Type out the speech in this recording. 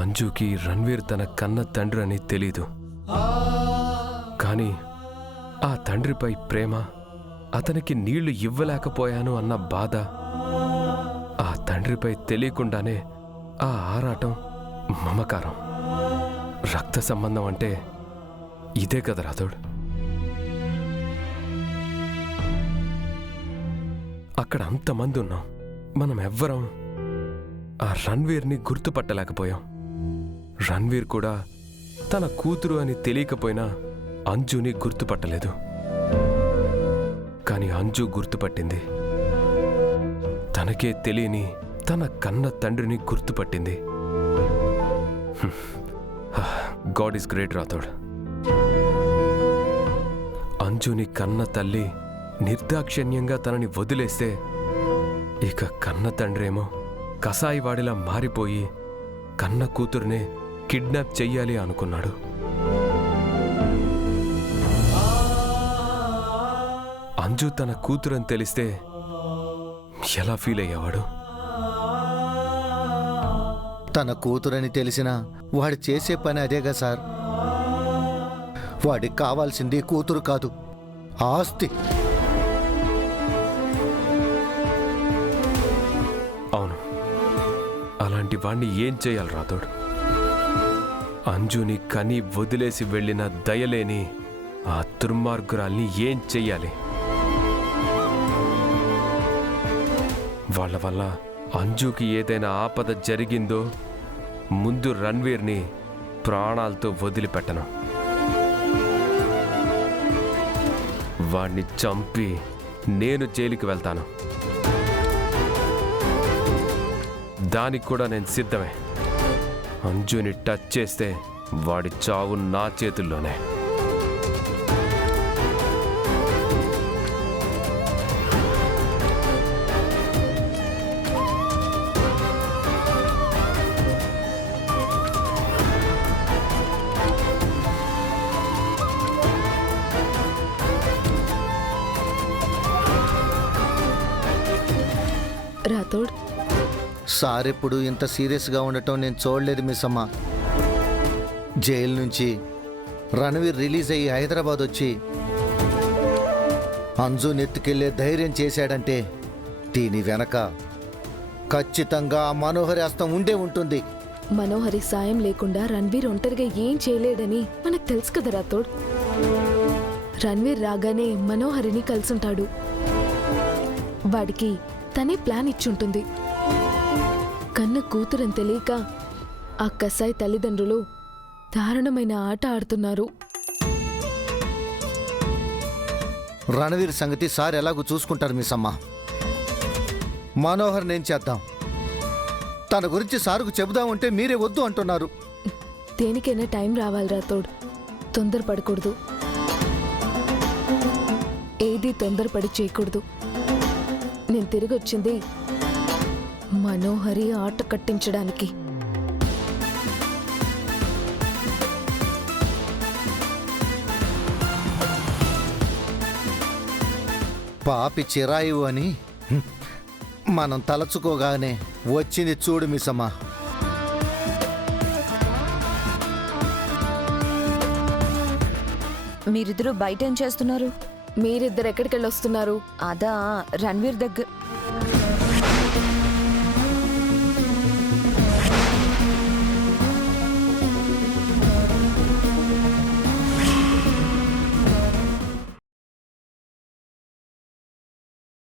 అంజుకి రణ్వీర్ తన కన్న తండ్రి అని తెలీదు. కానీ ఆ తండ్రిపై ప్రేమ, అతనికి నీళ్లు ఇవ్వలేకపోయాను అన్న బాధ, ఆ తండ్రిపై తెలియకుండానే ఆ ఆరాటం, మమకారం, రక్త సంబంధం అంటే ఇదే కదా రాథోడ్. అక్కడ అంతమంది ఉన్నాం, మనం ఎవ్వరం ఆ రణ్వీర్ని గుర్తుపట్టలేకపోయాం. రణ్వీర్ కూడా తన కూతురు అని తెలియకపోయినా అంజుని గుర్తుపట్టలేదు. కాని అంజు గుర్తుపట్టింది. తనకే తెలియని తన కన్న తండ్రిని గుర్తుపట్టింది. God is great Rathod. అంజుని కన్న తల్లి నిర్దాక్షిణ్యంగా తనని వదిలేస్తే, ఇక కన్న తండ్రేమో కసాయివాడిలా మారిపోయి కన్న కూతురునే కిడ్నాప్ చెయ్యాలి అనుకున్నాడు. అంజు తన కూతురని తెలిస్తే ఎలా ఫీల్ అయ్యేవాడు? తన కూతురని తెలిసినా వాడు చేసే పని అదేగా సార్. వాడికి కావాల్సింది కూతురు కాదు, ఆస్తి. అవును, అలాంటి వాణ్ణి ఏం చేయాలి రాథోడ్? అంజుని కని వదిలేసి వెళ్ళిన దయలేని ఆ దుర్మార్గురాల్ని ఏం చెయ్యాలి? వాళ్ళ వల్ల అంజుకి ఏదైనా ఆపద జరిగిందో ముందు రణ్వీర్ని ప్రాణాలతో వదిలిపెట్టను. వాణ్ణి చంపి నేను జైలుకి వెళ్తాను. దానికి కూడా నేను సిద్ధమే. అంజుని టచ్ చేస్తే వాడి చావు నా చేతుల్లోనే. రాథోడ్, సార్ ఎప్పుడు ఇంత సీరియస్గా ఉండటం నేను చూడలేదు మిస్ అమ్మ. జైలు నుంచి రణవీర్ రిలీజ్ అయ్యి హైదరాబాద్ వచ్చి అంజు నెత్తుకెళ్లే ధైర్యం చేశాడంటే దీని వెనక ఖచ్చితంగా ఆ మనోహరి హస్తం ఉండే ఉంటుంది. మనోహరి సాయం లేకుండా రణ్వీర్ ఒంటరిగా ఏం చేయలేడని మనకు తెలుసు కదా రాథోడ్. రణ్వీర్ రాగానే మనోహరిని కలిసుంటాడు. వాడికి తనే ప్లాన్ ఇచ్చుంటుంది. కన్న కూతురని తెలియక ఆ కసాయి తల్లిదండ్రులు దారుణమైన ఆట ఆడుతున్నారు. రణవీర్ సంగతి సార్ ఎలాగూ చూసుకుంటారు మిస్ అమ్మ. మనోహర్ నేను చేద్దాం. తన గురించి సారుకు చెబుదామంటే మీరే వద్దు అంటున్నారు. దేనికైనా టైం రావాలి రాథోడ్, తొందరపడకూడదు. ఏది తొందరపడి చేయకూడదు. నేను తిరిగి వచ్చింది మనోహరి ఆట కట్టించడానికి. పాపి చిరాయు అని మనం తలచుకోగానే వచ్చింది చూడు మిసమ్మా. మీరిద్దరూ బయట ఏం చేస్తున్నారు? మీరిద్దరు ఎక్కడికి వెళ్ళొస్తున్నారు? అదా రణ్వీర్ దగ్గర